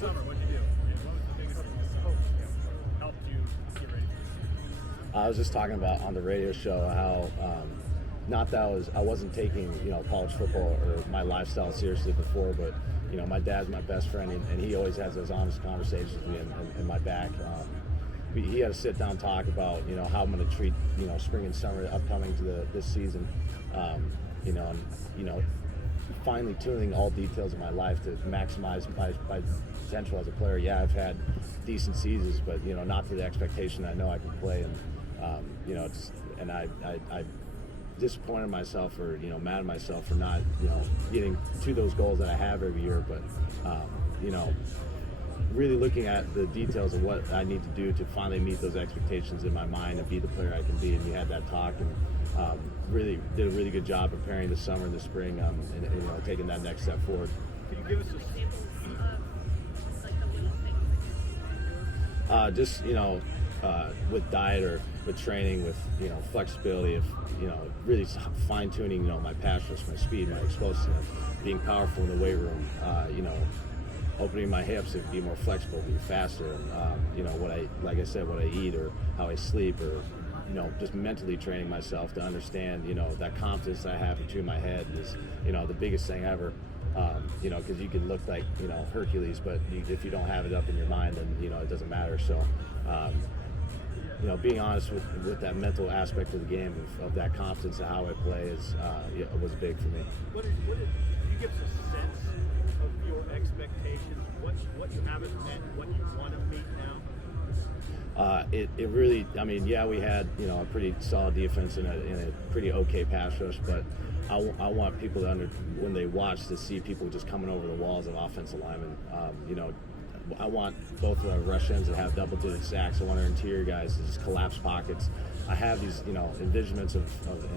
summer, what did you do? And what was the biggest thing that helped you get ready for the season? I was just talking about on the radio show how not that I wasn't taking college football or my lifestyle seriously before, but my dad's my best friend, and he always has those honest conversations with me in my back. He had a sit down talk about how I'm going to treat spring and summer upcoming to this season, and finely tuning all details of my life to maximize my potential as a player. Yeah, I've had decent seasons, but not to the expectation I know I can play, and I disappointed myself or mad at myself for not getting to those goals that I have every year, but really looking at the details of what I need to do to finally meet those expectations in my mind and be the player I can be. And we had that talk, and really did a really good job preparing the summer and the spring, and taking that next step forward. Can you give us just with diet or with training, with flexibility, of really fine tuning my pass rush, my speed, my explosiveness, being powerful in the weight room, opening my hips to be more flexible, be faster, and what I eat or how I sleep, or just mentally training myself to understand that confidence I have between my head is the biggest thing ever. Because you can look like Hercules, but if you don't have it up in your mind, then it doesn't matter. So being honest with that mental aspect of the game, of that confidence of how I play was big for me. What did you give us a sense of your expectations, what you haven't met, what you want to meet now? It really, we had a pretty solid defense and a pretty okay pass rush, but I want people to when they watch, to see people just coming over the walls of offensive linemen. I want both of our rush ends that have double-digit sacks. I want our interior guys to just collapse pockets. I have these, envisionments and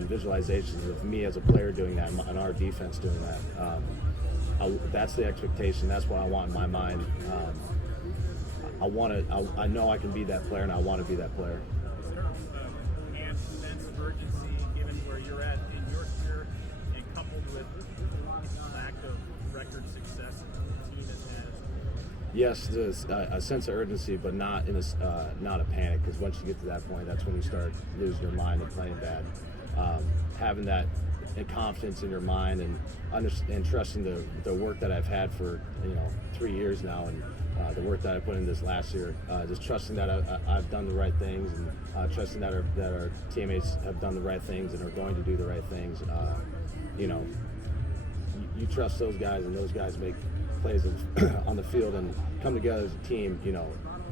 visualizations of me as a player doing that and our defense doing that. That's the expectation. That's what I want in my mind. I know I can be that player, and I want to be that player. Is there a sense of urgency given where you're at in your career, and coupled with lack of record success the team has had? Yes, there's a sense of urgency, but not not a panic, because once you get to that point, that's when you start losing your mind and playing bad. Having that confidence in your mind and trusting the work that I've had for 3 years now, and the work that I put in this last year, just trusting that I've done the right things, and trusting that our teammates have done the right things and are going to do the right things. You trust those guys, and those guys make plays on the field and come together as a team.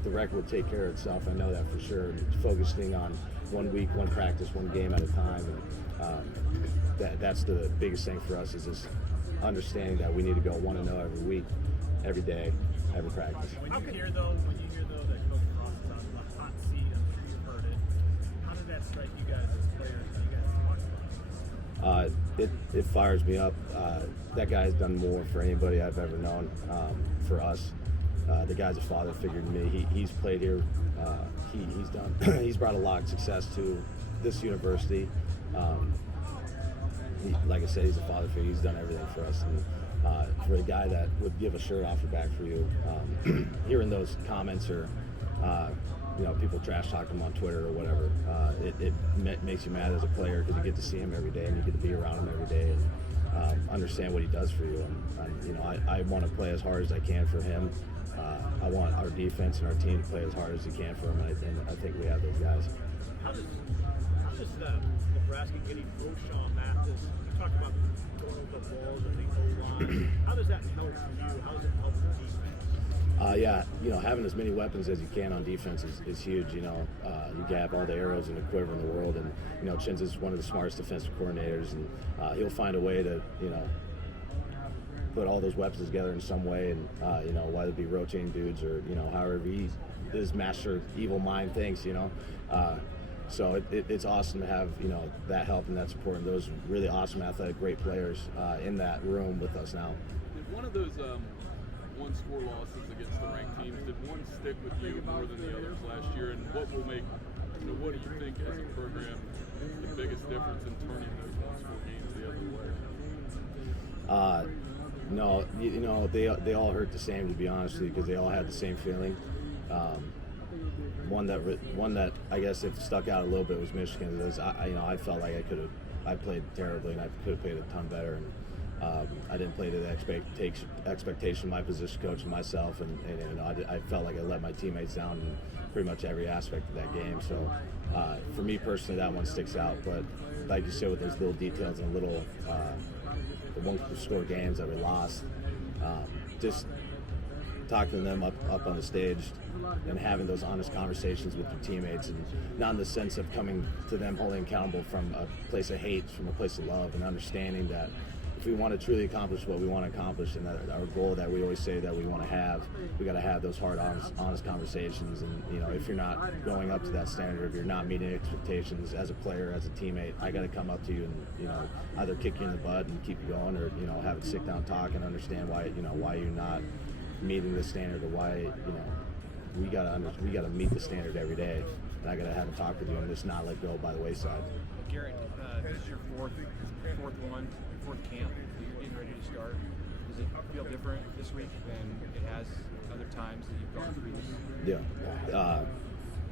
The record will take care of itself. I know that for sure. And focusing on 1 week, one practice, one game at a time, and that's the biggest thing for us, is just understanding that we need to go 1-0 every week, every day, every practice. When you hear though that Coach Frost is on the hot seat, I'm sure you've heard it. How did that strike you guys as players? How you guys talk about this? It fires me up. That guy's done more for anybody I've ever known. For us, the guy's a father figure to me. He's played here. He's done. He's brought a lot of success to this university. Like I said, he's a father figure. He's done everything for us. And for a guy that would give a shirt off your back for you, hearing those comments or people trash talk him on Twitter or whatever, it makes you mad as a player, because you get to see him every day and you get to be around him every day and understand what he does for you. And I want to play as hard as I can for him. I want our defense and our team to play as hard as they can for him, and I think we have those guys. How does Nebraska getting O'Shawn Mathis? You talked about going over the walls of the O-line. How does that help you? How does it help the defense? Having as many weapons as you can on defense is huge. You can have all the arrows in the quiver in the world, and Chins is one of the smartest defensive coordinators, and he'll find a way to put all those weapons together in some way, and whether it be rotating dudes or however his master evil mind thinks. So it's awesome to have that help and that support, and those really awesome athletic great players in that room with us now. Did one of those one-score losses against the ranked teams, did one stick with you more than the others last year? And what will make, what do you think as a program the biggest difference in turning those one-score games the other way? No, they all hurt the same, to be honest with you, because they all had the same feeling. One that I guess if stuck out a little bit was Michigan. I felt like I played terribly, and I could have played a ton better. And I didn't play to the expectation of my position coach and myself, and I felt like I let my teammates down in pretty much every aspect of that game. So for me personally, that one sticks out. But like you said, with those little details and the one-score games that we lost, just talking to them up on the stage and having those honest conversations with your teammates, and not in the sense of coming to them holding accountable from a place of hate, from a place of love, and understanding that if we want to truly accomplish what we want to accomplish, and that our goal that we always say that we want to have, we got to have those hard, honest conversations. And if you're not going up to that standard, if you're not meeting expectations as a player, as a teammate, I got to come up to you and either kick you in the butt and keep you going, or have a sit down talk and understand why you're not meeting the standard, or why we got to meet the standard every day. And I got to have a talk with you and just not let go by the wayside. Garrett, this is your fourth camp that you're getting ready to start. Does it feel different this week than it has other times that you've gone through this? Yeah.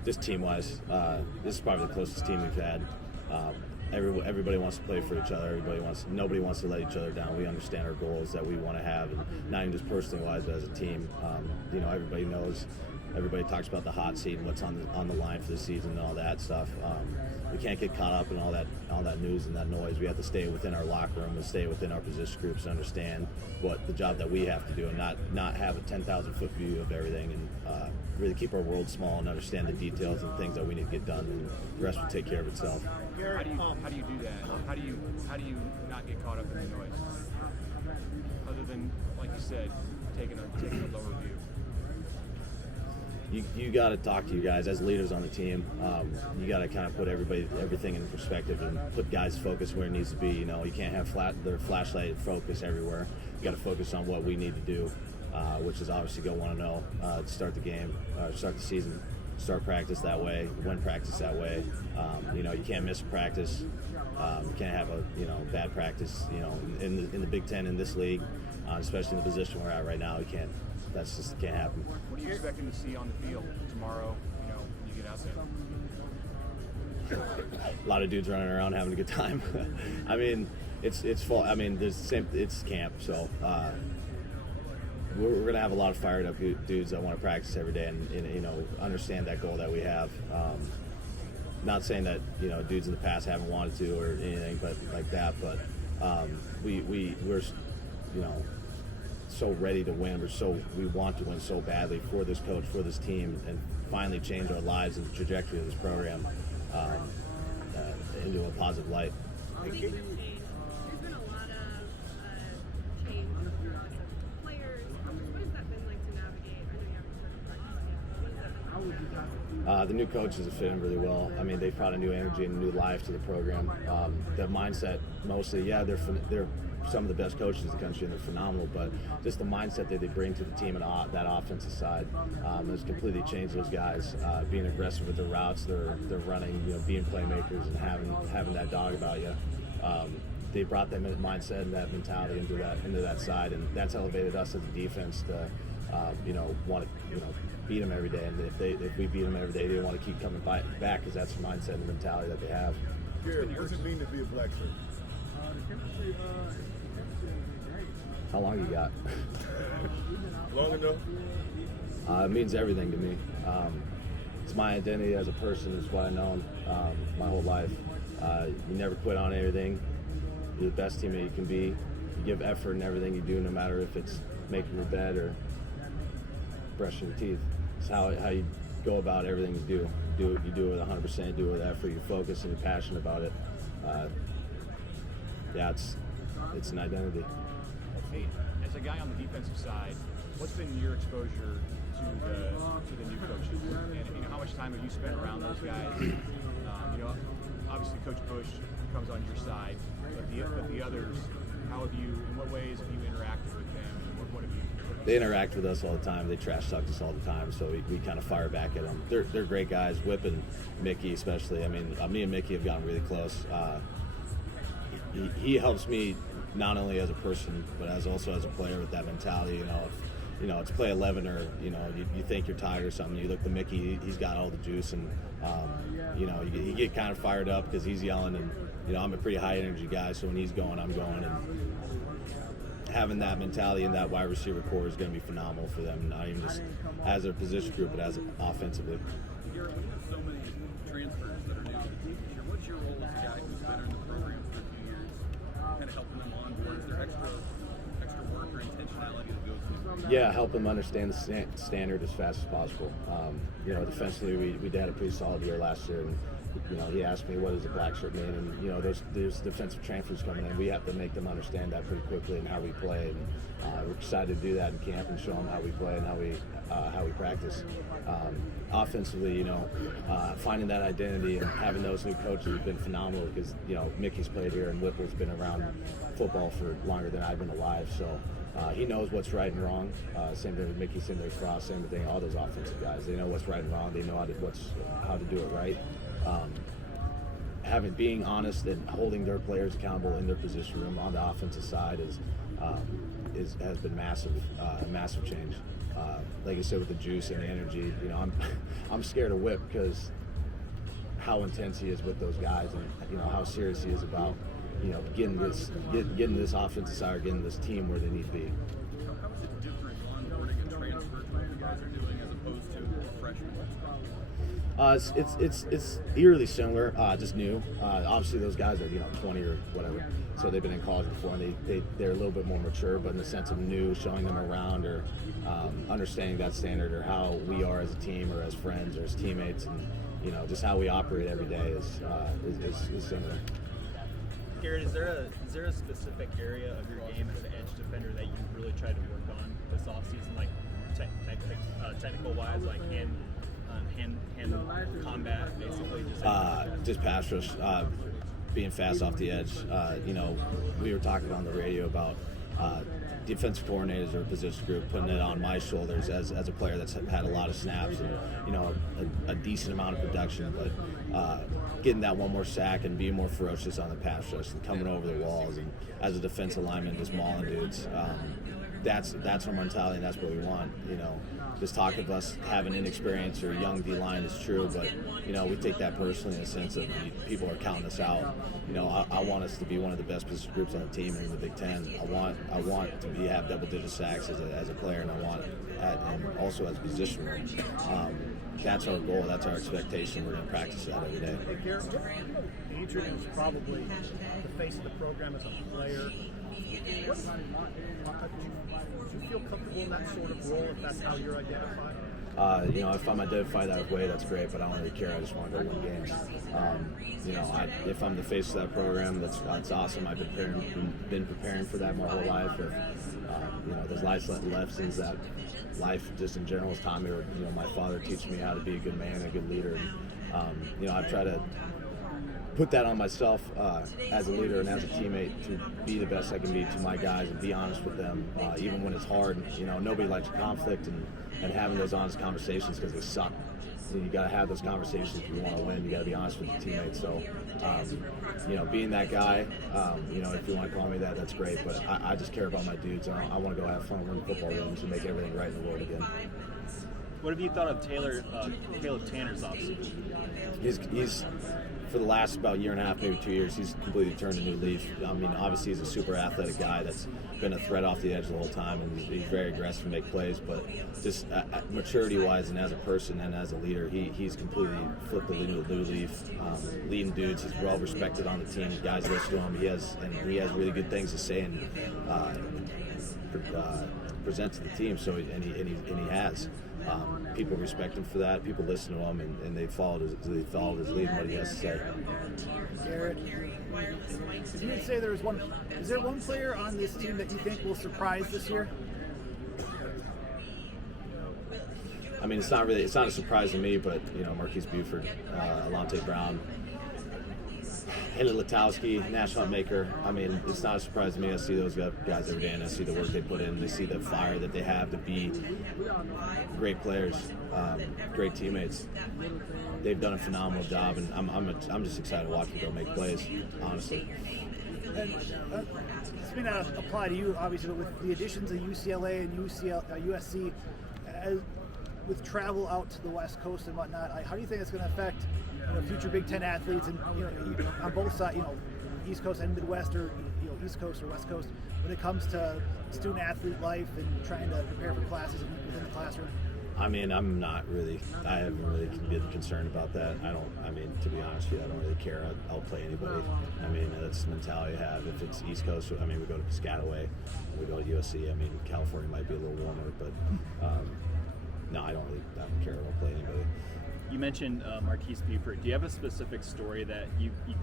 Just team-wise, this is probably the closest team we've had. Everybody wants to play for each other. Nobody wants to let each other down. We understand our goals that we want to have, and not even just personally wise, but as a team. Everybody knows. Everybody talks about the hot seat and what's on the line for the season and all that stuff. We can't get caught up in all that news and that noise. We have to stay within our locker room and stay within our position groups and understand what the job that we have to do, and not have a 10,000-foot view of everything, and really keep our world small and understand the details and things that we need to get done, and the rest will take care of itself. How do you do that? How do you not get caught up in the noise? Other than, like you said, taking a lower view. You got to talk to you guys as leaders on the team. You got to kind of put everything in perspective and put guys' focus where it needs to be. You can't have their flashlight focus everywhere. You got to focus on what we need to do, which is obviously go 1-0 to start the game, start the season, start practice that way, win practice that way. You can't miss practice. You can't have a bad practice. In the Big Ten, in this league, especially in the position we're at right now, we can't. That's just can't happen. What are you expecting to see on the field tomorrow? When you get out there. A lot of dudes running around having a good time. I mean, it's full. I mean, it's camp, so we're gonna have a lot of fired up dudes that want to practice every day and understand that goal that we have. Not saying that dudes in the past haven't wanted to or anything, but like that. But we're so ready to win. We want to win so badly for this coach, for this team, and finally change our lives and the trajectory of this program into a positive light. There's been a lot of change across players. What has that been like to navigate? I know you haven't started practice yet. What has that been like to navigate? The new coaches have fit in really well. I mean, they've brought a new energy and a new life to the program. The mindset, mostly, they're some of the best coaches in the country and they're phenomenal, but just the mindset that they bring to the team and that offensive side has completely changed those guys. Being aggressive with their routes, they're running, being playmakers and having that dog about you. They brought that mindset and that mentality into that side, and that's elevated us as a defense to want to beat them every day. And if we beat them every day, they want to keep coming back because that's the mindset and the mentality that they have. Garrett, what does it mean to be a black shirt? How long you got? Long enough? It means everything to me. It's my identity as a person. It's what I've known my whole life. You never quit on anything. You're the best teammate you can be. You give effort in everything you do, no matter if it's making your bed or brushing your teeth. It's how you go about everything you do. You do it with 100%. You do it with effort. You're focused and you're passionate about it. It's an identity. Hey, as a guy on the defensive side, what's been your exposure to the new coaches? And how much time have you spent around those guys? Obviously Coach Bush comes on your side, but the others, in what ways have you interacted with them? What have you? They interact with us all the time. They trash talk us all the time, so we kind of fire back at them. They're great guys. Whip and Mickey especially. I mean, me and Mickey have gotten really close. He helps me not only as a person, but also as a player with that mentality. If it's play 11 or, you think you're tired or something, you look to Mickey, he's got all the juice, and, you get kind of fired up because he's yelling, and, I'm a pretty high energy guy, so when he's going, I'm going, and having that mentality and that wide receiver core is going to be phenomenal for them, not even just as a position group, but as offensively. Garrett, we have so many transfers that are new to the team this year. What's your role as a guy who's been in the program for a few years, kind of helping them on board? Is there extra work or intentionality that goes into it? Yeah, help them understand the standard as fast as possible. Defensively, we had a pretty solid year last year, and he asked me, what does a black shirt mean? And, there's defensive transfers coming in. We have to make them understand that pretty quickly and how we play. And we're excited to do that in camp and show them how we play and how we practice. Offensively, finding that identity and having those new coaches has been phenomenal because, Mickey's played here and Whipple's been around football for longer than I've been alive. So he knows what's right and wrong. Same thing with Mickey, same thing with Frost, same thing, all those offensive guys. They know what's right and wrong. They know how to do it right. Being honest and holding their players accountable in their position room on the offensive side has been massive change. Like I said, with the juice and the energy, I'm scared of Whip because how intense he is with those guys, and how serious he is about getting this offensive side or getting this team where they need to be. How is it different onboarding and transfer to what you guys are doing as opposed to a freshman? It's eerily similar, just new. Obviously, those guys are 20 or whatever, so they've been in college before, and they're a little bit more mature. But in the sense of new, showing them around or understanding that standard or how we are as a team or as friends or as teammates, and just how we operate every day is similar. Garrett, is there a specific area of your game as an edge defender that you really tried to work on this offseason, like technical wise, like hand combat, basically? Just pass rush, being fast off the edge. We were talking on the radio about defensive coordinators or position group putting it on my shoulders as a player that's had a lot of snaps and a decent amount of production, but getting that one more sack and being more ferocious on the pass rush and coming over the walls, and as a defensive lineman just mauling dudes. That's our mentality, and that's what we want. This talk of us having inexperience or young D-line is true, but we take that personally in the sense of people are counting us out. I want us to be one of the best position groups on the team in the Big Ten. I want to have double-digit sacks as a player, and I want and also as a position room. That's our goal. That's our expectation. We're going to practice that every day. Hey, Garrett, Adrian is probably the face of the program as a player. Do you feel comfortable in that sort of role if that's how you're identified? If I'm identified that way, that's great, but I don't really care. I just want to go win games. If I'm the face of that program, that's awesome. I've been preparing for that my whole life. There's lessons that life just in general has taught me. My father teaching me how to be a good man, a good leader. And, I try to put that on myself as a leader and as a teammate to be the best I can be to my guys and be honest with them, even when it's hard. Nobody likes conflict and having those honest conversations because they suck. You got to have those conversations if you want to win. You got to be honest with your teammates. So, being that guy, if you want to call me that, that's great. But I just care about my dudes. And I want to go have fun, win football games, and make everything right in the world again. What have you thought of Caleb Tanner's offseason? He's for the last about year and a half, maybe 2 years, he's completely turned a new leaf. Obviously he's a super athletic guy that's been a threat off the edge the whole time, and he's very aggressive to make plays, but just maturity-wise and as a person and as a leader, he's completely flipped a new leaf, leading dudes. He's well-respected on the team. Guys listen to him. He has really good things to say and present to the team, and he has. People respect him for that. People listen to him, and they followed his lead and what he has to say. Garrett, did you say is there one player on this team that you think will surprise this year? It's not a surprise to me, but Marquise Buford, Alante Brown, Haley Latowski, national maker. It's not a surprise to me. I see those guys every day, and I see the work they put in. They see the fire that they have to be great players, great teammates. They've done a phenomenal job, and I'm just excited to watch them go make plays, honestly. And this may not apply to you, obviously, but with the additions of UCLA and USC, with travel out to the West Coast and whatnot, how do you think it's going to affect future Big Ten athletes and on both sides, East Coast and Midwest, or East Coast or West Coast, when it comes to student athlete life and trying to prepare for classes within the classroom? I haven't really been concerned about that. To be honest with you, I don't really care. I'll play anybody. That's the mentality I have. If it's East Coast, we go to Piscataway, we go to USC. California might be a little warmer, but no, I don't care. I'll play anybody. You mentioned Marquise Buford. Do you have a specific story that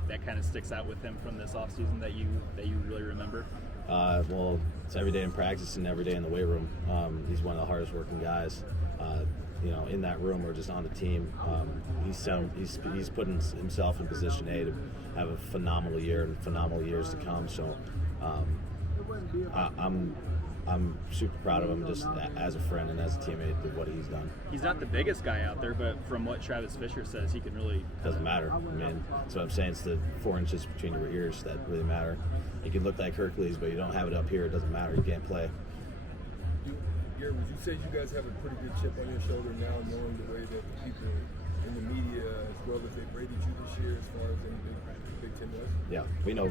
that kind of sticks out with him from this offseason that you really remember? Well, it's every day in practice and every day in the weight room. He's one of the hardest working guys, in that room or just on the team. He's putting himself in position A to have a phenomenal year and phenomenal years to come. So I'm super proud of him just as a friend and as a teammate of what he's done. He's not the biggest guy out there, but from what Travis Fisher says, he can really... Doesn't matter. That's what I'm saying. It's the 4 inches between your ears that really matter. You can look like Hercules, but you don't have it up here. It doesn't matter. You can't play. Garrett, would you say you guys have a pretty good chip on your shoulder now, knowing the way that the people in the media, as well as they rated you this year as far as in Big Ten was? Yeah, we know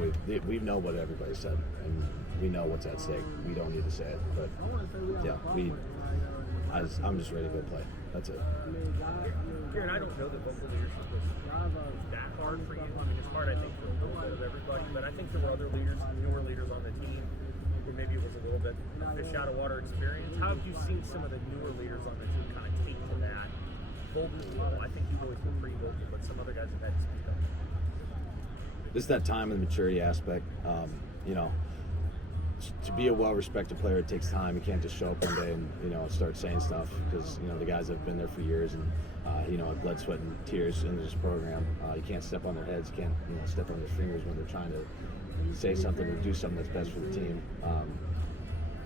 what everybody said, and we know what's at stake. We don't need to say it, but yeah, I'm just ready to go play. That's it. Garrett, I don't know that vocal leadership was that hard for you. It's hard, I think, for a little bit of everybody, but I think there were other leaders, newer leaders on the team, who maybe it was a little bit fish out of water experience. How have you seen some of the newer leaders on the team kind of take to that vocal role? I think you've always been pretty vocal, but some other guys have had to speak up. It's that time and maturity aspect. To be a well-respected player, it takes time. You can't just show up one day and start saying stuff, because the guys have been there for years and blood, sweat, and tears into this program. You can't step on their heads. You can't step on their fingers when they're trying to say something or do something that's best for the team.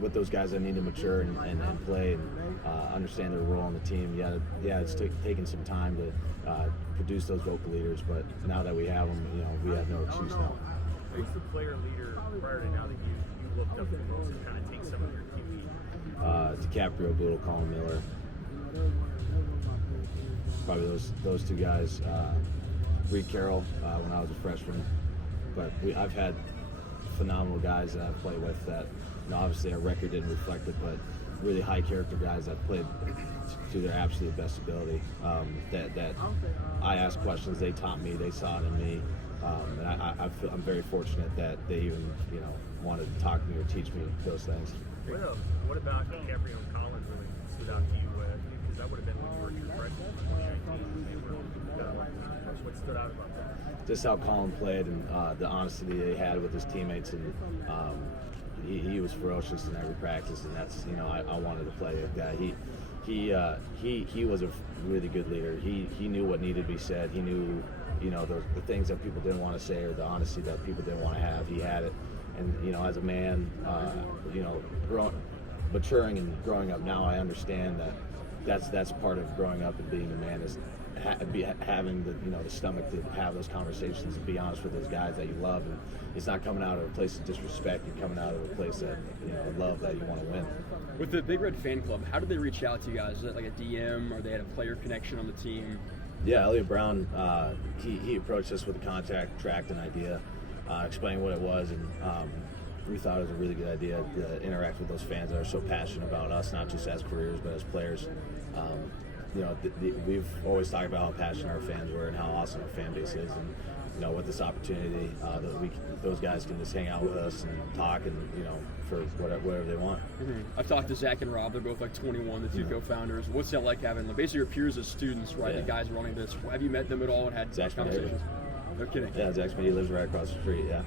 With those guys, I need to mature and play and understand their role on the team. It's taken some time to produce those vocal leaders, but now that we have them, we have no excuse now. Who's the player leader prior to now that you looked up to the most and kind of take some of your cues? DiCaprio, Biddle, Colin Miller. Probably those two guys. Reed Carroll when I was a freshman. But I've had phenomenal guys that I've played with that, obviously our record didn't reflect it, but really high character guys that played to their absolute best ability. That I asked questions, they taught me, they saw it in me. And I'm very fortunate that they even wanted to talk to me or teach me those things. What about DiCaprio and Colin really stood out to you? Because that would have been when you were your freshman. What stood out about that? Just how Colin played and the honesty they had with his teammates, and he was ferocious in every practice, and that's I wanted to play with that. He was a really good leader. He knew what needed to be said. He knew the things that people didn't want to say or the honesty that people didn't want to have. He had it, and as a man, maturing and growing up now, I understand that that's part of growing up and being a man is having the stomach to have those conversations and be honest with those guys that you love, and it's not coming out of a place of disrespect. You're coming out of a place that love, that you want to win. With the Big Red Fan Club, how did they reach out to you guys? Is it like a DM, or they had a player connection on the team? Yeah, Elliot Brown, he approached us with a contact, tracked an idea, explained what it was, and we thought it was a really good idea to interact with those fans that are so passionate about us, not just as careers but as players. We've always talked about how passionate our fans were and how awesome our fan base is, and with this opportunity, those guys can just hang out with us and talk, and for whatever they want. Mm-hmm. I've talked to Zach and Rob. They're both like 21, the two co-founders. What's that like having basically your peers as students, right? Yeah. The guys running this. Have you met them at all and had conversations? No kidding. Yeah, Zach Smith, he lives right across the street. Yeah.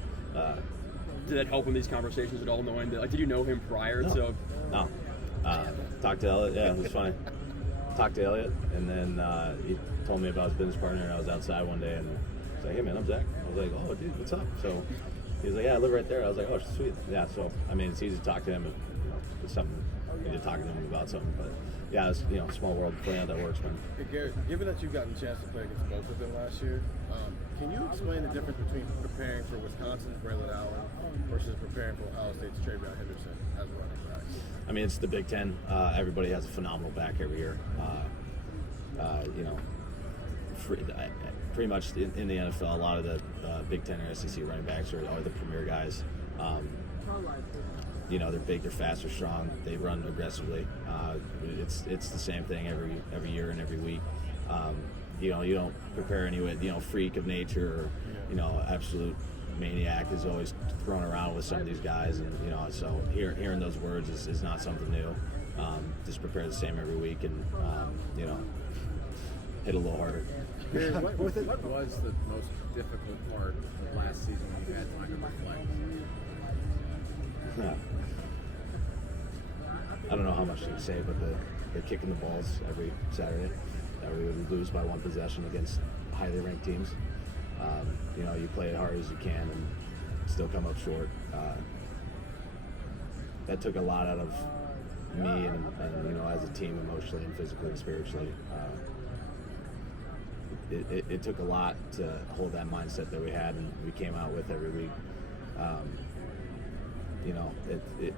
Did that help in these conversations at all? Knowing that, did you know him prior to? No. Talked to Elliot. Yeah, it was funny. Talked to Elliot, and then he told me about his business partner, and I was outside one day, and I was like, "Hey man, I'm Zach." I was like, "Oh dude, what's up?" So he was like, "Yeah, I live right there." I was like, "Oh, sweet." Yeah, so it's easy to talk to him if it's something you need to talk to him about something. But yeah, it's small world, playing how that works, man. Hey Garrett, given that you've gotten a chance to play against both of them last year, Can you explain the difference between preparing for Wisconsin's Braylon Allen versus preparing for Ohio State's Travion Henderson as a running back? I mean, it's the Big Ten. Everybody has a phenomenal back every year. You know, pretty much in the NFL, a lot of the Big Ten or SEC running backs are the premier guys. You know, they're big, they're fast, they're strong, they run aggressively. It's the same thing every year and every week. You know, you don't prepare anyway. You know, freak of nature or, you know, absolute maniac is always thrown around with some of these guys, and you know, so hearing those words is not something new. Just prepare the same every week, and you know, hit a little harder. What was the most difficult part of last season when you had time to reflect? I don't know how much to say, but the kicking the balls every Saturday that we would lose by one possession against highly ranked teams. You know, you play as hard as you can and still come up short. That took a lot out of me and you know, as a team, emotionally and physically and spiritually. It took a lot to hold that mindset that we had and we came out with every week. You know,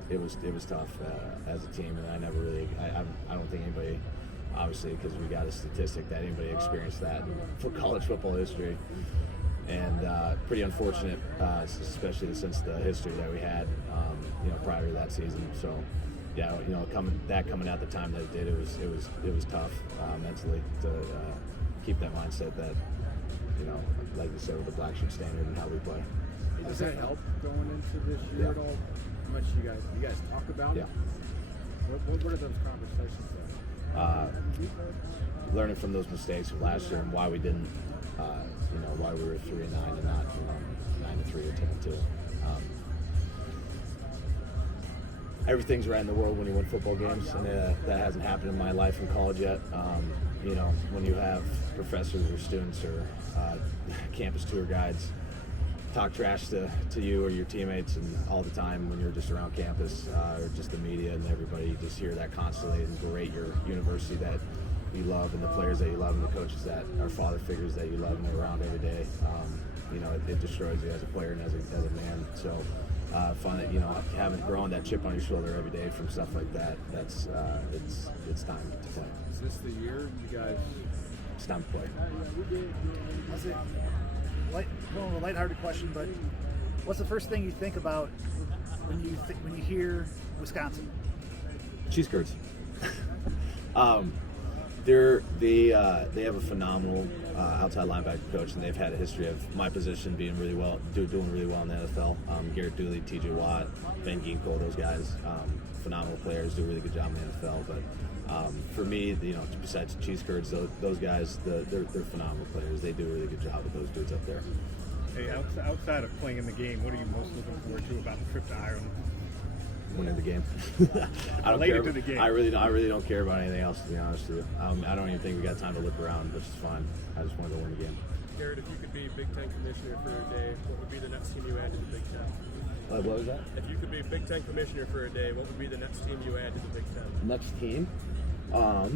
it was tough as a team, and I never really, I don't think anybody, obviously, because we got a statistic that anybody experienced that for college football history, and pretty unfortunate, especially since the history that we had, you know, prior to that season. So, yeah, you know, coming at the time that it did, it was tough mentally to keep that mindset that, you know, like you said, with the black sheep standard and how we play. Does that help going into this year at all? How much you guys talk about it? Yeah. What are those conversations like? Learning from those mistakes of last year and why we didn't, you know, why we were 3-9 and not, you know, 9-3 or 10-2. Everything's right in the world when you win football games, and that hasn't happened in my life in college yet. You know, when you have professors or students or campus tour guides talk trash to you or your teammates and all the time when you're just around campus, or just the media and everybody, you just hear that constantly and berate your university that you love and the players that you love and the coaches that are father figures that you love and are around every day. You know, it destroys you as a player and as a man. So find that, you know, having grown that chip on your shoulder every day from stuff like that, that's it's time to play. Is this the year you guys? It's time to play. That's it. A lighthearted question, but what's the first thing you think about when you hear Wisconsin? Cheese curds. They have a phenomenal outside linebacker coach, and they've had a history of my position being doing really well in the NFL. Garrett Dooley, T.J. Watt, Ben Ginkel, those guys, phenomenal players, do a really good job in the NFL. But for me, you know, besides cheese curds, those guys, they're phenomenal players. They do a really good job with those dudes up there. Hey, outside of playing in the game, what are you most looking forward to about the trip to Ireland? Winning the game. I don't care. To the game. I really don't care about anything else, to be honest with you. I don't even think we got time to look around, which is fine. I just want to win the game. Garrett, if you could be Big Ten commissioner for a day, what would be the next team you add to the Big Ten? What was that? If you could be Big Ten commissioner for a day, what would be the next team you add to the Big Ten? Next team? That's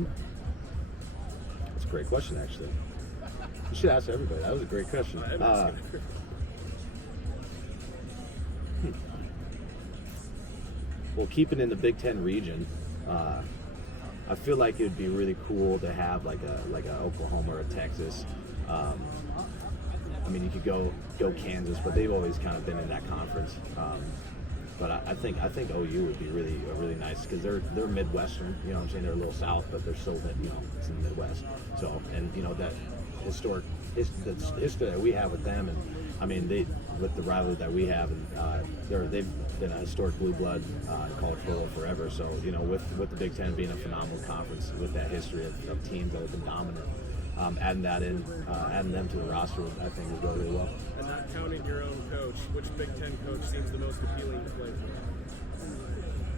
a great question, actually. You should ask everybody. That was a great question. Well, keeping in the Big Ten region, I feel like it would be really cool to have like a Oklahoma or a Texas. I mean, you could go Kansas, but they've always kind of been in that conference. But I think OU would be really nice because they're Midwestern. You know what I'm saying? They're a little south, but they're still, you know, it's in the Midwest. So, and you know, that history that we have with them, and I mean, with the rivalry that we have, and they've been a historic blue blood in college football forever. So, you know, with the Big Ten being a phenomenal conference with that history of teams that have been dominant, adding them to the roster, I think would go really well. And not counting your own coach, which Big Ten coach seems the most appealing to play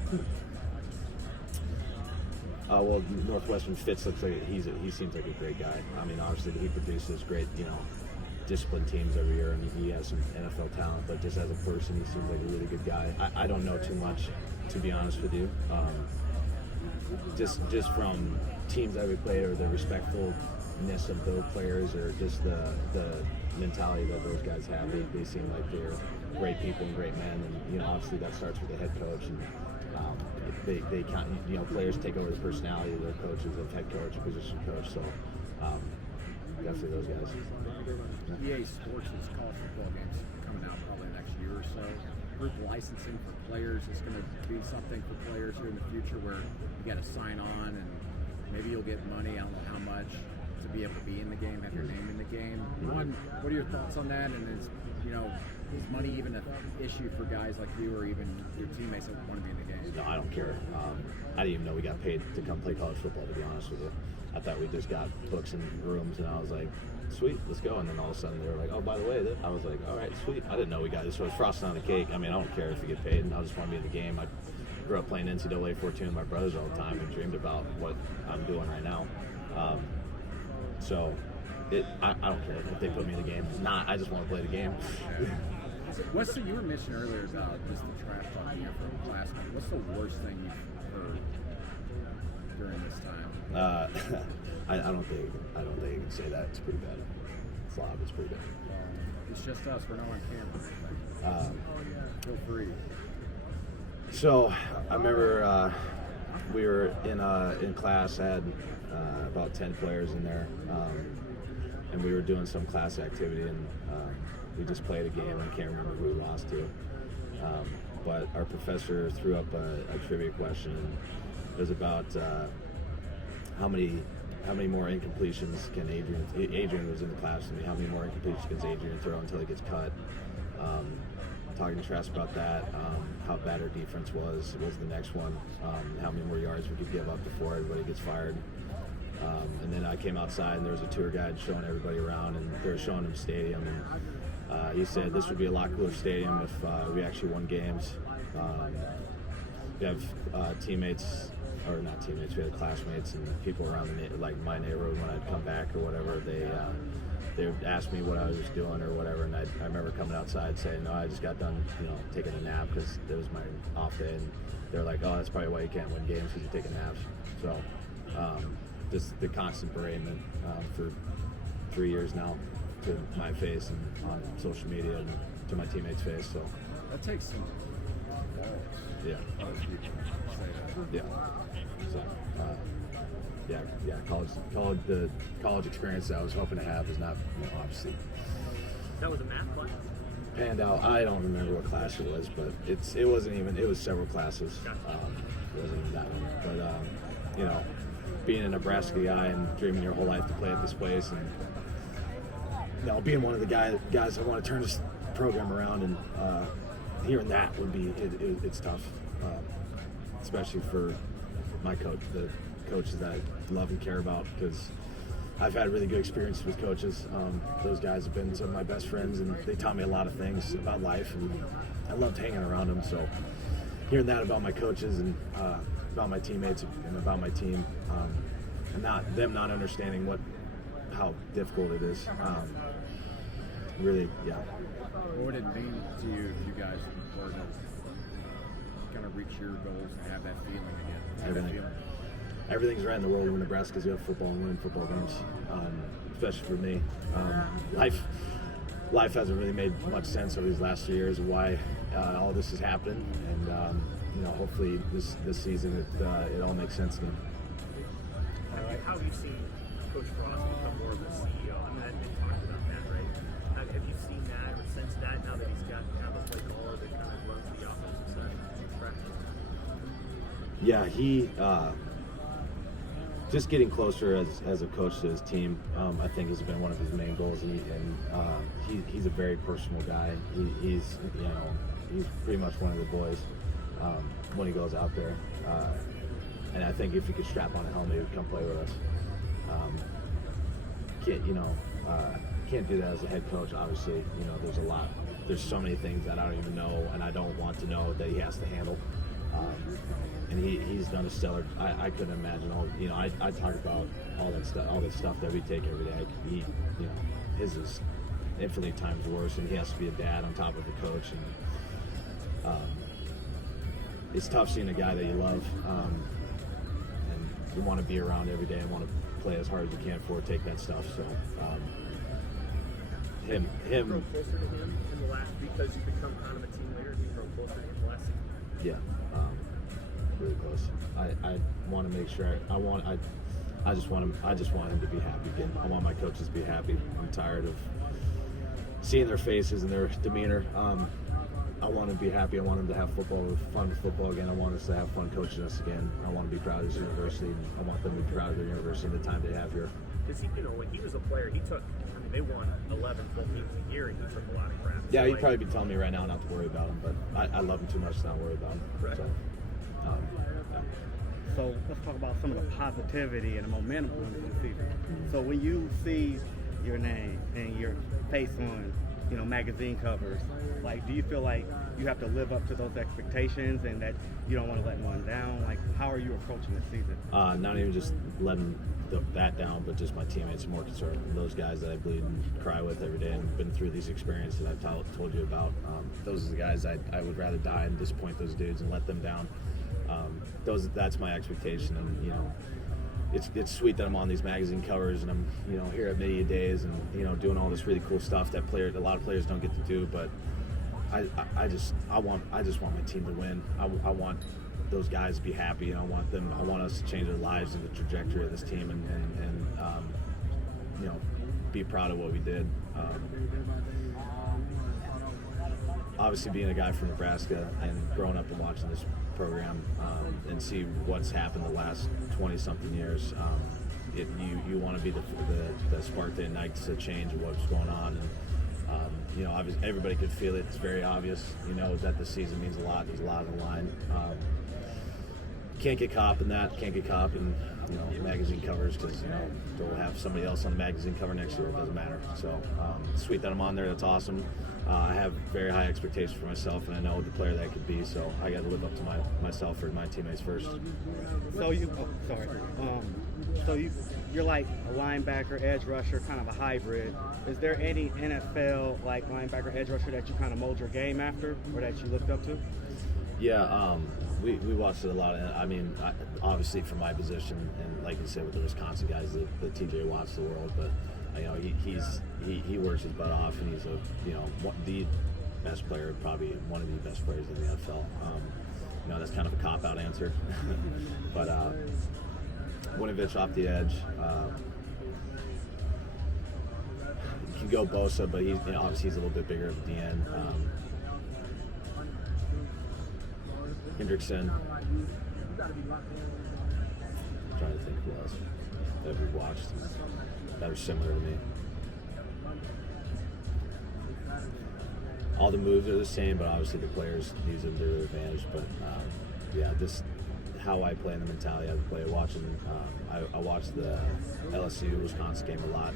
for? Well, Northwestern Fitz looks like he seems like a great guy. I mean, obviously he produces great, you know, disciplined teams every year, and he has some NFL talent. But just as a person, he seems like a really good guy. I don't know too much, to be honest with you. Just from teams that we play, or they're respectful, eliteness of those players or just the mentality that those guys have. They seem like they're great people and great men, and obviously that starts with the head coach. And they can't, players take over the personality of their coaches, of head coach, position coach. So definitely those guys. EA Sports' college football games coming out probably next year or so. Group licensing for players is going to be something for players here in the future where you got to sign on and maybe you'll get money, I don't know how much, to be able to be in the game, have your name in the game. One, what are your thoughts on that? And is money even an issue for guys like you or even your teammates that want to be in the game? No, I don't care. I didn't even know we got paid to come play college football, to be honest with you. I thought we just got books and rooms, and I was like, sweet, let's go. And then all of a sudden they were like, oh, by the way, I was like, all right, sweet. I didn't know we got this. So it was frosting on the cake. I mean, I don't care if we get paid, and I just want to be in the game. I grew up playing NCAA 14 with my brothers all the time and dreamed about what I'm doing right now. So I don't care if they put me in the game. It's not. I just want to play the game. Wesley, you were mentioning earlier about just the trash talking after a class. What's the worst thing you've heard during this time? I don't think you can say that. It's pretty bad. Slob, it's pretty bad. It's just us. We're not on camera. Feel free. So I remember we were in class. I had about 10 players in there, and we were doing some class activity, and we just played a game. I can't remember who we lost to, but our professor threw up a trivia question. It was about how many more incompletions can Adrian was in the class with me. How many more incompletions can Adrian throw until he gets cut? Talking trash about that. How bad our defense was the next one. How many more yards we could give up before everybody gets fired. And then I came outside and there was a tour guide showing everybody around, and they were showing him stadium. And he said this would be a lot cooler stadium if we actually won games. We have teammates, or not teammates, we had classmates and people around like my neighborhood when I'd come back or whatever. They would ask me what I was doing or whatever, and I remember coming outside saying, no, I just got done, taking a nap because it was my off day, and they're like, oh, that's probably why you can't win games because you're taking naps. So just the constant beratement for 3 years now to my face and on social media and to my teammates' face. So that takes some balls. Yeah. Other people say that. Yeah. So, the college experience that I was hoping to have is not, obviously. That was a math class? Panned out. I don't remember what class it was, but it wasn't even. It was several classes. It wasn't even that one. But being a Nebraska guy and dreaming your whole life to play at this place, and being one of the guys that want to turn this program around, and hearing that would be it's tough, especially for my coach, the coaches that I love and care about, because I've had really good experiences with coaches. Those guys have been some of my best friends, and they taught me a lot of things about life, and I loved hanging around them. So hearing that about my coaches and about my teammates and about my team, and not understanding how difficult it is, really, yeah. What would it mean to you if you guys were to kind of reach your goals and have that feeling again? Everything's right in the world when Nebraska's got football and winning football games, especially for me. Life hasn't really made much sense over these last 2 years of why all this has happened, and hopefully this season it all makes sense to me. How have you seen Coach Frost become more of a CEO? I mean, I've been talking about that, right? Have you seen that or sensed that now that he's got kind of a play caller that kind of runs the offensive side of practice? Yeah, he just getting closer as a coach to his team, I think has been one of his main goals, and he's a very personal guy. He's pretty much one of the boys when he goes out there, and I think if he could strap on a helmet, he would come play with us. Can't do that as a head coach. Obviously, there's so many things that I don't even know, and I don't want to know that he has to handle. And he's done a stellar. I couldn't imagine all. I talk about all that stuff that we take every day. His is infinitely times worse, and he has to be a dad on top of a coach, and it's tough seeing a guy that you love, and you want to be around every day and want to play as hard as you can for it, take that stuff. So him. Did you grow closer to him in the last, because you become kind of a team leader? Did you grow closer to him in the last season? Yeah, really close. I want to make sure. I just want him to be happy again. I want my coaches to be happy. I'm tired of seeing their faces and their demeanor. I want them to be happy. I want them to have fun with football again. I want us to have fun coaching us again. I want to be proud of this university. And I want them to be proud of their university and the time they have here. Because when he was a player, they won 11 full games a year, and he took a lot of crap. Yeah, he'd probably be telling me right now not to worry about him, but I love him too much to not worry about him. Right. So, yeah. So let's talk about some of the positivity and the momentum going into the season. So when you see your name and your face on, magazine covers, like, do you feel like you have to live up to those expectations and that you don't want to let one down? Like, how are you approaching the season? Not even just letting that down, but just my teammates are more concerned. Those guys that I bleed and cry with every day and been through these experiences that I've told you about. Those are the guys I would rather die and disappoint those dudes and let them down. That's my expectation, and it's sweet that I'm on these magazine covers and I'm here at media days and doing all this really cool stuff that a lot of players don't get to do. But I just want my team to win. I want those guys to be happy, and I want us to change their lives and the trajectory of this team and be proud of what we did. Obviously, being a guy from Nebraska and growing up and watching this program and see what's happened the last 20-something years, you want to be the spark that ignites the change of what's going on. And obviously everybody could feel it. It's very obvious, that the season means a lot. There's a lot on the line. Can't get caught up in that. Can't get caught up in magazine covers because they'll have somebody else on the magazine cover next year. It doesn't matter. So sweet that I'm on there. That's awesome. I have very high expectations for myself, and I know the player that I could be. So I got to live up to myself or my teammates first. So you're like a linebacker, edge rusher, kind of a hybrid. Is there any NFL linebacker, edge rusher that you kind of mold your game after, or that you looked up to? Yeah, we watched it a lot. Obviously for my position, and like you said with the Wisconsin guys, the TJ Watts of the world. But he works his butt off, and he's the best player, probably one of the best players in the NFL. That's kind of a cop-out answer, but Winovich off the edge. Can go Bosa, but he's obviously he's a little bit bigger at the end. Hendrickson. I'm trying to think who else that we watched that was similar to me. All the moves are the same, but obviously the players use them to their advantage. But this how I play in the mentality I play. I watched the LSU Wisconsin game a lot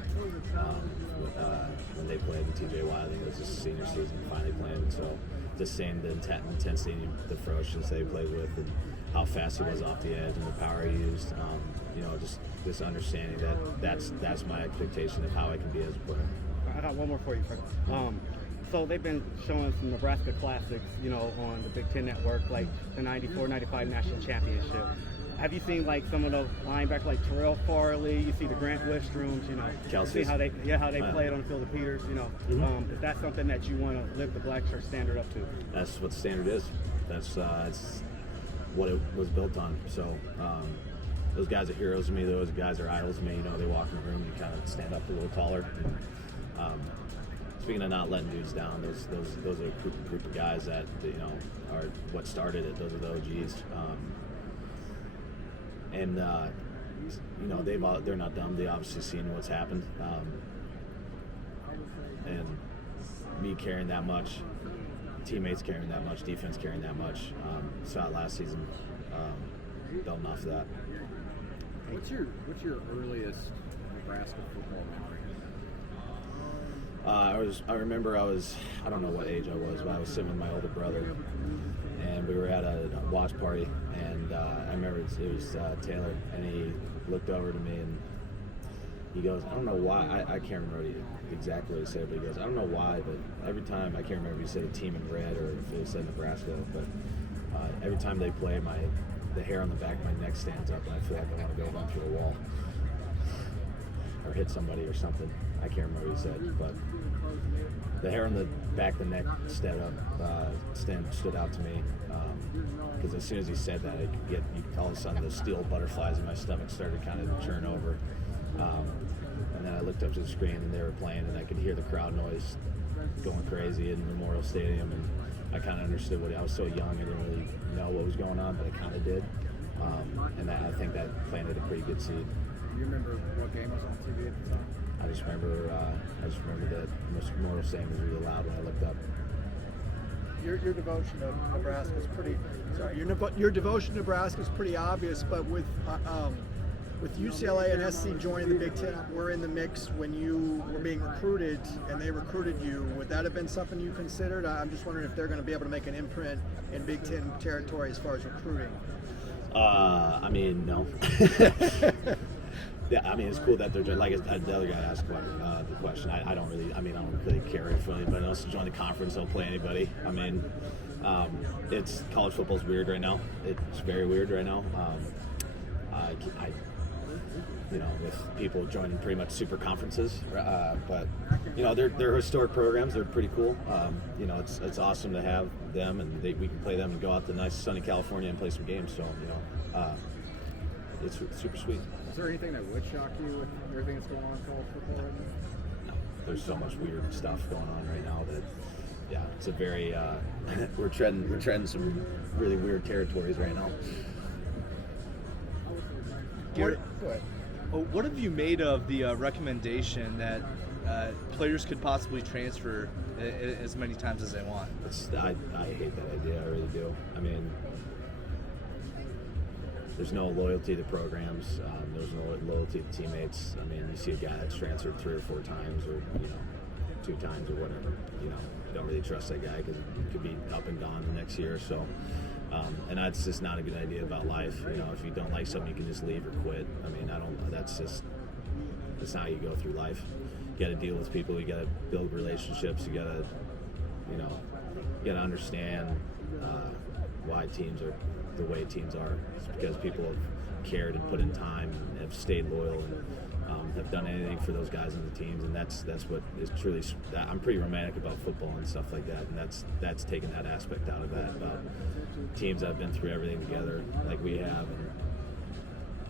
when they played with TJ Watt. I think it was his senior season finally playing. And so just seeing the intensity and the ferociousness they played with, and how fast he was off the edge and the power he used. Just this understanding that's my expectation of how I can be as a player. I got one more for you, Frank. So they've been showing some Nebraska classics, on the Big Ten Network, like the 94-95 National Championship. Have you seen some of those linebackers like Terrell Farley? You see the Grant Wistrooms, Kelsey. See how they played on the field of Peters, Is that something that you want to lift the black shirt standard up to? That's what the standard is. That's what it was built on. So those guys are heroes to me. Those guys are idols to me. They walk in the room, you kind of stand up a little taller. Speaking of not letting dudes down, those are a group of guys that are what started it. Those are the OGs, they're not dumb. They obviously seen what's happened, and me carrying that much, teammates carrying that much, defense carrying that much. Saw it last season. Building off of that. What's your earliest Nebraska football memory? I remember I don't know what age I was, but I was sitting with my older brother, and we were at a watch party, and I remember it was Taylor, and he looked over to me and he goes, I don't know why, I can't remember exactly what he said, but he goes, I don't know why, but every time, I can't remember if he said a team in red or if it said Nebraska, but every time they play, the hair on the back of my neck stands up, and I feel like I want to go run through a wall or hit somebody or something. I can't remember what he said, but the hair on the back of the neck stood out to me, because as soon as he said that, all of a sudden the steel butterflies in my stomach started kind of to turn over, and then I looked up to the screen and they were playing, and I could hear the crowd noise going crazy in Memorial Stadium, and I kind of understood I was so young, I didn't really know what was going on, but I kind of did, and I think that planted a pretty good seed. Do you remember what game was on TV at the time? I just remember that Memorial Stadium was really loud when I looked up. Your devotion to Nebraska is pretty. Sorry, your devotion to Nebraska is pretty obvious, but with UCLA and SC joining the Big Ten, were in the mix when you were being recruited, and they recruited you. Would that have been something you considered? I'm just wondering if they're going to be able to make an imprint in Big Ten territory as far as recruiting. I mean, no. Yeah, I mean, it's cool that they're like the other guy asked the question. I don't really care if anybody else to join the conference. Don't play anybody. I mean, it's college football's weird right now. It's very weird right now. With people joining pretty much super conferences, but they're historic programs. They're pretty cool. It's awesome to have them, and we can play them and go out to nice sunny California and play some games. So it's super sweet. Is there anything that would shock you with everything that's going on in college football right now? No, there's so much weird stuff going on right now that, yeah, it's a very we're treading some really weird territories right now. Garrett, what have you made of the recommendation that players could possibly transfer as many times as they want? I hate that idea. I really do. I mean, there's no loyalty to programs. There's no loyalty to teammates. I mean, you see a guy that's transferred 3 or 4 times, or 2 times, or whatever. You don't really trust that guy because he could be up and gone the next year or so. And that's just not a good idea about life. If you don't like something, you can just leave or quit. I mean, that's not how you go through life. You got to deal with people. You got to build relationships. You got to understand why teams are the way teams are. It's because people have cared and put in time and have stayed loyal and have done anything for those guys on the teams, and that's what is truly. I'm pretty romantic about football and stuff like that, and that's taken that aspect out of that, about teams that have been through everything together like we have, and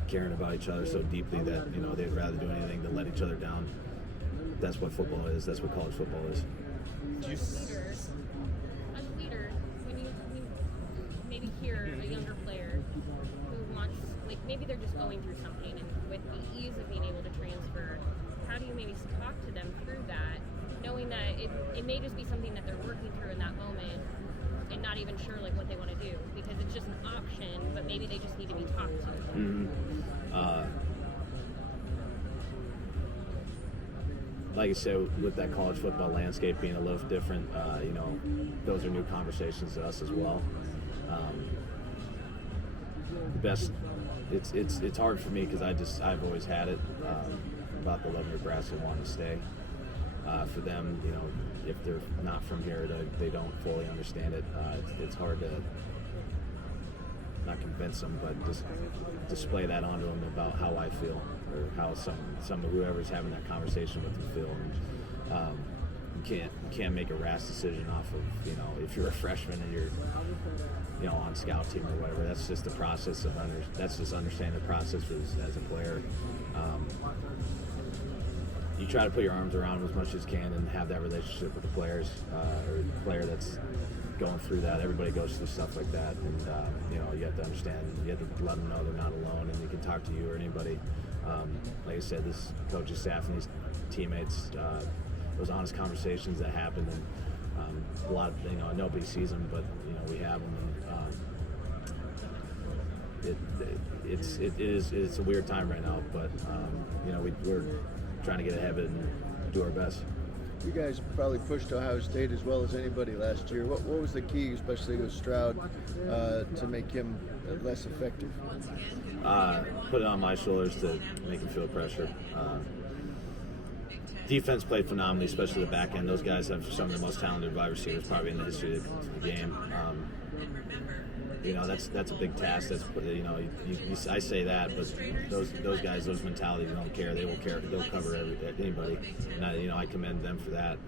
caring about each other so deeply that they'd rather do anything than let each other down. That's what football is. That's what college football is. As a leader, when you maybe hear a younger player who wants, like, maybe they're just going through something, and with the ease of being able to transfer, how do you maybe talk to them through that, knowing that it may just be something that they're working through in that moment and not even sure like what they want to do, because it's just an option, but maybe they just need to be talked to. Mm-hmm. Like I said, with that college football landscape being a little different, those are new conversations to us as well. It's hard for me because I've always had it about the love of Nebraska and wanting to stay. For them, if they're not from here, they don't fully understand it. It's hard to not convince them, but just display that onto them about how I feel, or how some whoever's having that conversation with them feel. And, you can't make a rash decision off of if you're a freshman and you're on scout team or whatever. That's just the process of that's just understanding the process as a player. You try to put your arms around them as much as you can and have that relationship with the players, or the player that's going through that. Everybody goes through stuff like that, and you have to understand. You have to let them know they're not alone, and they can talk to you or anybody. Like I said, this coaching staff and these teammates, those honest conversations that happen, and a lot of nobody sees them, but we have them. And, it's a weird time right now, but we're trying to get ahead of it and do our best. You guys probably pushed Ohio State as well as anybody last year. What was the key, especially with Stroud, to make him less effective? Put it on my shoulders to make him feel pressure. Defense played phenomenally, especially the back end. Those guys have some of the most talented wide receivers probably in the history of the game. that's a big task. That's I say that, but those guys, those mentalities don't care. They will care. They'll cover anybody, and I commend them for that.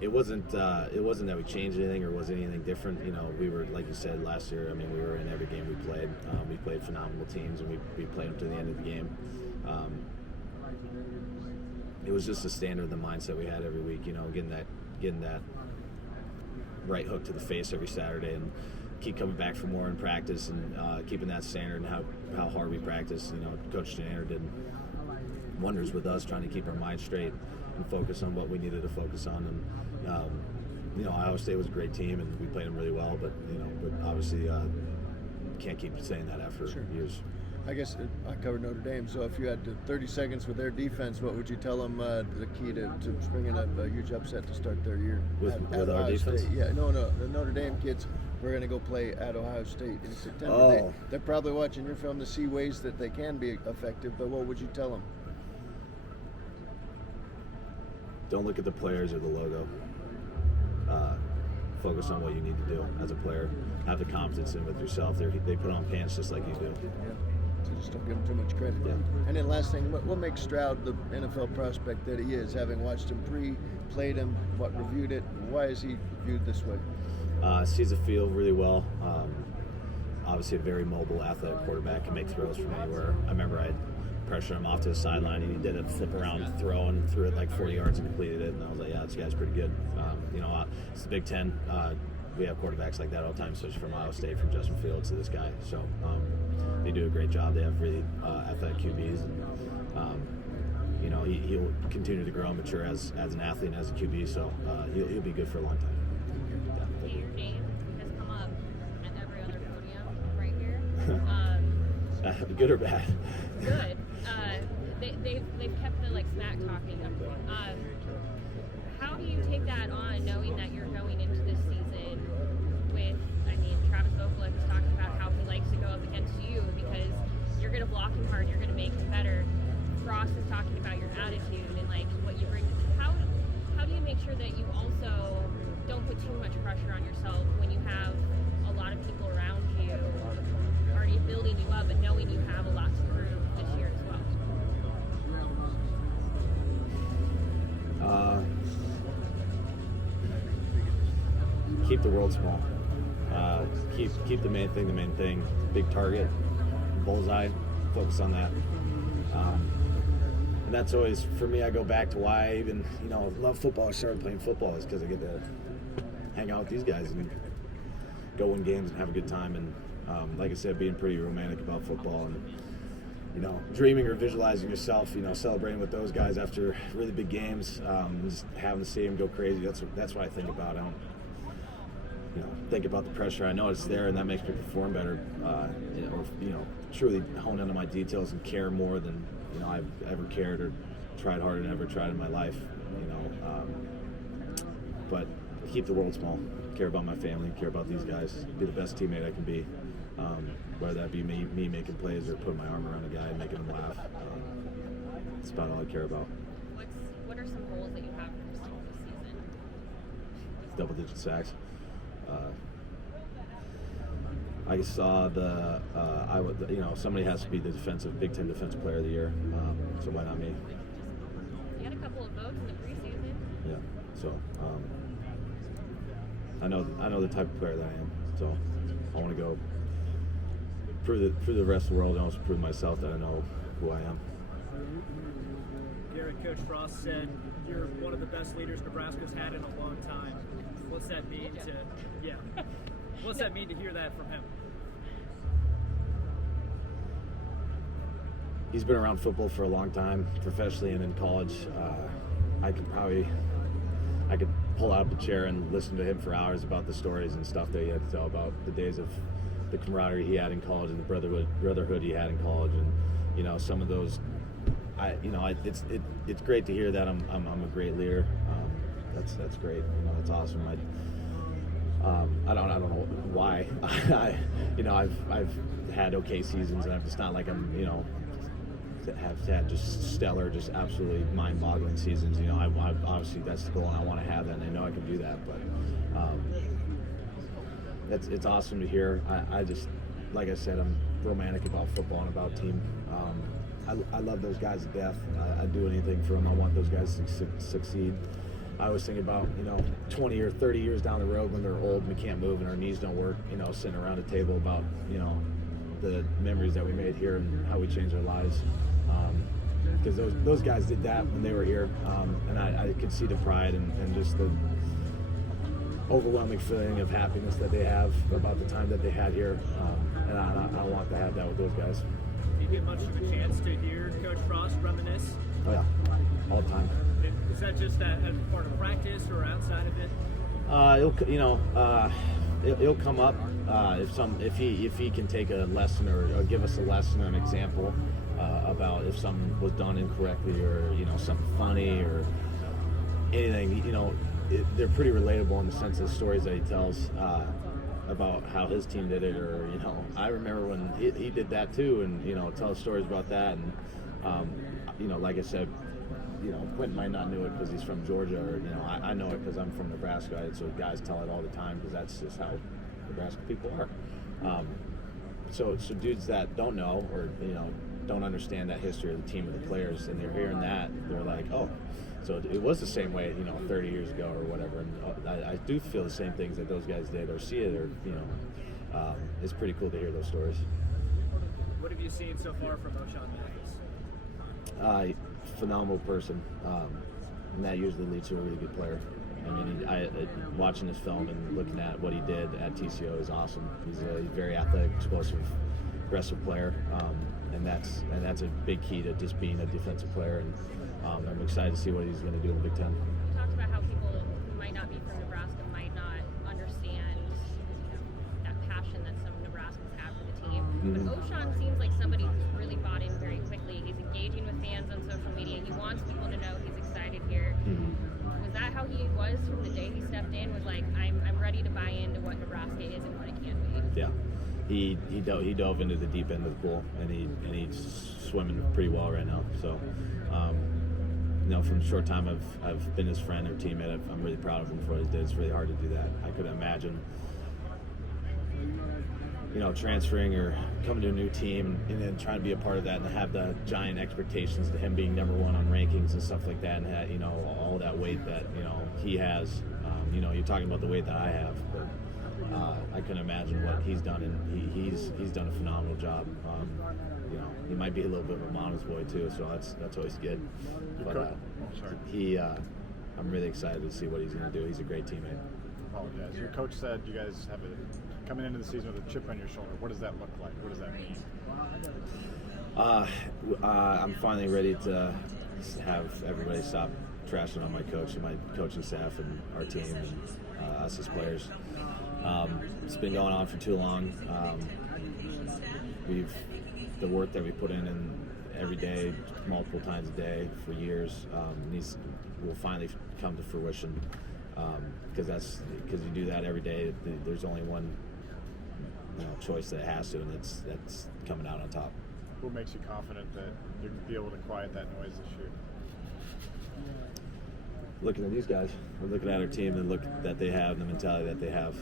It wasn't that we changed anything or was anything different. We were, like you said, last year. I mean, we were in every game we played. We played phenomenal teams, and we played them to the end of the game. It was just the standard, the mindset we had every week. Getting that right hook to the face every Saturday, and keep coming back for more in practice, and keeping that standard, and how hard we practice. Coach Janander did wonders with us, trying to keep our mind straight and focus on what we needed to focus on. And Iowa State was a great team, and we played them really well. But obviously can't keep saying that after years. I guess I covered Notre Dame, so if you had 30 seconds with their defense, what would you tell them the key to bringing up a huge upset to start their year? With at our Ohio defense? State? Yeah, no, the Notre Dame kids, we're going to go play at Ohio State in September. Oh. They're probably watching your film to see ways that they can be effective, but what would you tell them? Don't look at the players or the logo. Focus on what you need to do as a player. Have the confidence in with yourself. They put on pants just like you do. Yeah. So just don't give him too much credit. Yeah. And then last thing, what makes Stroud the NFL prospect that he is, having watched him played him, reviewed it? Why is he viewed this way? Sees the field really well. Obviously a very mobile, athletic quarterback, can make throws from anywhere. I remember I pressured him off to the sideline, and he did a flip around throw and threw it like 40 yards and completed it. And I was like, yeah, this guy's pretty good. It's the Big Ten. We have quarterbacks like that all the time, especially from Iowa State, from Justin Fields to this guy. So they do a great job. They have really athletic QBs, and he'll continue to grow and mature as an athlete and as a QB. So he'll be good for a long time. Yeah. Your name has come up at every other podium right here. Good or bad? Good. They've kept the smack talking up. How do you take that on, knowing that you're going into this season with, Travis Vokolek is talking about how he likes to go up against you because you're going to block him hard, you're going to make him better. Frost is talking about your attitude and what you bring. How do you make sure that you also don't put too much pressure on yourself when you have a lot of people around you already building you up, but knowing you have a lot to prove this year as well? Keep the world small. Keep the main thing. Big target, bullseye. Focus on that. And that's always, for me, I go back to why I even love football. I started playing football is because I get to hang out with these guys and go win games and have a good time. And like I said, being pretty romantic about football and dreaming or visualizing yourself, celebrating with those guys after really big games, just having the stadium go crazy. That's what I think about. I don't, think about the pressure. I know it's there, and that makes me perform better. Truly hone into my details and care more than I've ever cared or tried harder than ever tried in my life. But keep the world small. Care about my family. Care about these guys. Be the best teammate I can be. Whether that be me making plays or putting my arm around a guy and making him laugh. That's about all I care about. What are some goals that you have for yourself this season? Double-digit sacks. I saw somebody has to be the Big Ten Defensive Player of the Year. So why not me? You had a couple of votes in the preseason. Yeah. So I know the type of player that I am. So I want to go prove the rest of the world and also prove myself that I know who I am. Garrett, Coach Frost said you're one of the best leaders Nebraska's had in a long time. What's that mean What's that mean to hear that from him? He's been around football for a long time, professionally and in college. I could pull out the chair and listen to him for hours about the stories and stuff that he had to tell about the days of the camaraderie he had in college and the brotherhood he had in college, and some of those. It's great to hear that I'm a great leader. That's great. That's awesome. I don't know why. I've had okay seasons, and it's not like I'm have had just stellar, just absolutely mind-boggling seasons. I obviously that's the goal, and I want to have that, and I know I can do that. But it's awesome to hear. I just, like I said, I'm romantic about football and about team. I love those guys to death. I'd do anything for them. I want those guys to succeed. I always think about, 20 or 30 years down the road when they're old and we can't move and our knees don't work, sitting around a table about, the memories that we made here and how we changed our lives. Because those guys did that when they were here. And I could see the pride and just the overwhelming feeling of happiness that they have about the time that they had here. And I want to have that with those guys. Do you get much of a chance to hear Coach Frost reminisce? Oh yeah, all the time. Is that just as part of practice or outside of it? It'll come up if he can take a lesson or give us a lesson or an example about if something was done incorrectly or something funny or anything. They're pretty relatable in the sense of the stories that he tells about how his team did it, or I remember when he did that too, and tell stories about that, and like I said, Quentin might not know it because he's from Georgia, or I know it because I'm from Nebraska, so guys tell it all the time because that's just how Nebraska people are. So dudes that don't know or don't understand that history of the team or the players, and they're hearing that, they're like, oh. So it was the same way, 30 years ago or whatever. And I do feel the same things that those guys did, or see it, or it's pretty cool to hear those stories. What have you seen so far from O'Shawn Mathis? Phenomenal person, and that usually leads to a really good player. I mean, watching his film and looking at what he did at TCO is awesome. He's a very athletic, explosive, aggressive player, and that's a big key to just being a defensive player. And I'm excited to see what he's going to do in the Big Ten. You talked about how people who might not be from Nebraska might not understand that passion that some Nebraskans have for the team. Mm-hmm. But O'Shawn seems like somebody who's really bought in very quickly. He's engaging with fans on social media. He wants people to know he's excited here. Mm-hmm. Was that how he was from the day he stepped in? Was like, I'm ready to buy into what Nebraska is and what it can be. Yeah. He dove into the deep end of the pool, and he's swimming pretty well right now. So, from the short time I've been his friend or teammate, I'm really proud of him for what he did. It's really hard to do that. I couldn't imagine, transferring or coming to a new team and then trying to be a part of that and have the giant expectations to him being number one on rankings and stuff like that, and all that weight that he has. You're talking about the weight that I have, but I couldn't imagine what he's done, and he's done a phenomenal job. He might be a little bit of a mama's boy too, so that's always good. But I'm really excited to see what he's going to do. He's a great teammate. Apologize. Your coach said you guys have coming into the season with a chip on your shoulder. What does that look like? What does that mean? I'm finally ready to have everybody stop trashing on my coach and my coaching staff and our team and us as players. It's been going on for too long. The work that we put in every day, multiple times a day for years, will finally come to fruition. Because you do that every day. There's only one choice that it has to, and that's coming out on top. What makes you confident that you're going to be able to quiet that noise this year? Looking at these guys, we're looking at our team and look that they have, the mentality that they have.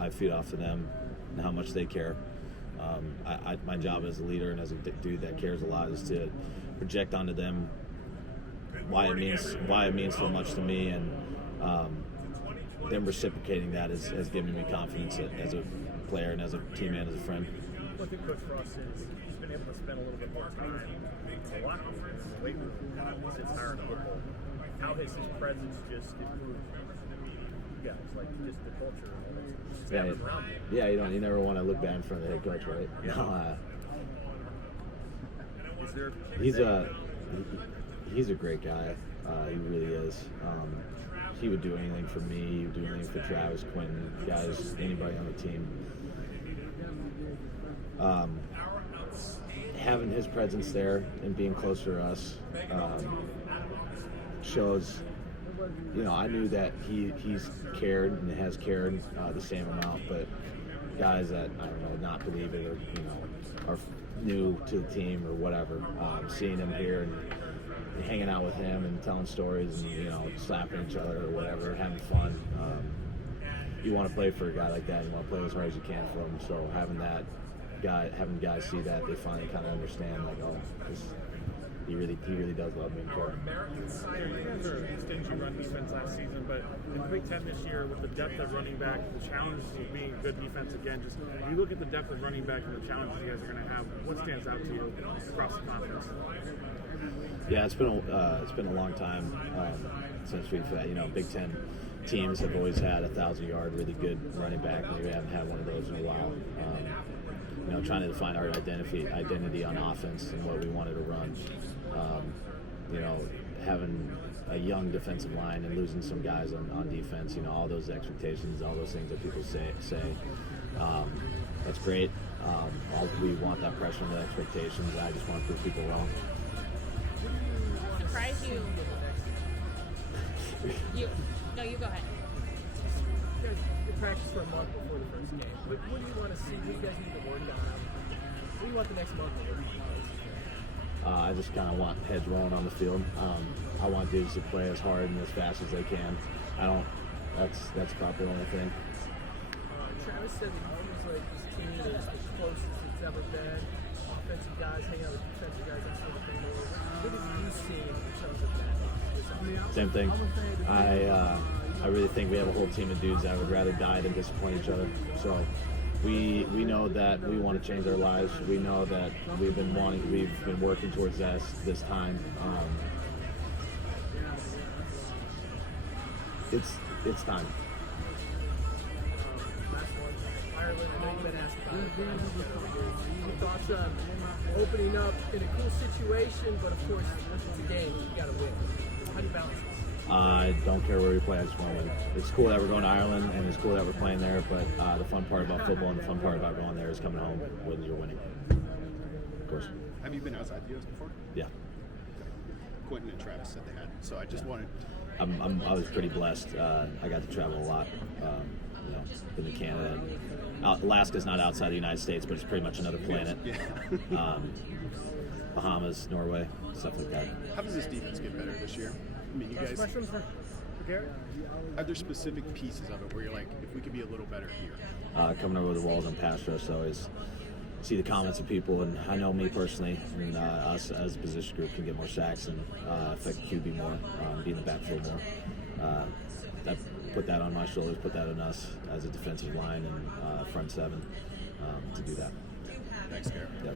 I feed off to them and how much they care. My job as a leader and as a dude that cares a lot is to project onto them why it means so much to me, and them reciprocating that has given me confidence as a player and as a teammate and as a friend. One thing Coach Frost said is he's been able to spend a little bit more time a lot in the weight room since hiring football. How has his presence just improved you guys, like just the culture and all that around you? Yeah, you never want to look bad in front of the head coach, right? Yeah. He's a great guy. He really is. He would do anything for me. He would do anything for Travis, Quentin, guys, anybody on the team. Having his presence there and being closer to us shows, I knew that he's cared and has cared the same amount, but guys that, not believe it or are new to the team or whatever, seeing him here and hanging out with him and telling stories and, slapping each other or whatever, having fun. you want to play for a guy like that. You want to play as hard as you can for him. So having guys see that, they finally kind of understand, like, oh, he really does love me and care. Stingy run defense last season, but in the Big Ten this year, with the depth of running back, the challenges of being good defense again, just you look at the depth of running back and the challenges you guys are going to have. What stands out to you across the conference? Yeah, it's been a long time since we've Big Ten teams have always had a 1,000-yard really good running back. Maybe we haven't had one of those in a while. Trying to define our identity on offense and what we wanted to run. Having a young defensive line and losing some guys on defense, all those expectations, all those things that people say. That's great. We want that pressure and the expectations. I just want to prove people wrong. Surprise you. No, you go ahead. You guys practice for a month before the first game. What do you want to see? What do you guys need to work on? What do you want the next month to look like? I just kind of want heads rolling on the field. I want dudes to play as hard and as fast as they can. That's about the only thing. Travis said that he feels like this team is the closest it's ever been. Offensive guys hanging out with defensive guys, that sort of thing. What have you seen in terms of that? Same thing. I really think we have a whole team of dudes that would rather die than disappoint each other. So we know that we want to change our lives. We know that we've been working towards this time. It's time. Last one, Ireland. I know you've been asked about it. Your thoughts on opening up in a cool situation, but of course it's a game. You got to win. How do you balance this? I don't care where we play. I just want to win. It's cool that we're going to Ireland, and it's cool that we're playing there. But the fun part about football and the fun part about going there is coming home when you're winning. Of course. Have you been outside the U.S. before? Yeah. Quentin and Travis said they had. So I just wanted. I was pretty blessed. I got to travel a lot. Been to Canada. Alaska's not outside the United States, but it's pretty much another planet. Yeah. Bahamas, Norway, stuff like that. How does this defense get better this year? I mean, you guys. Question for Garrett? Are there specific pieces of it where you're like, if we could be a little better here? Coming over the walls on pass rush, always see the comments of people, and I know me personally, and us as a position group can get more sacks and affect QB more, be in the backfield more. Put that on my shoulders, put that on us as a defensive line and front seven to do that. Thanks, Garrett. Yep.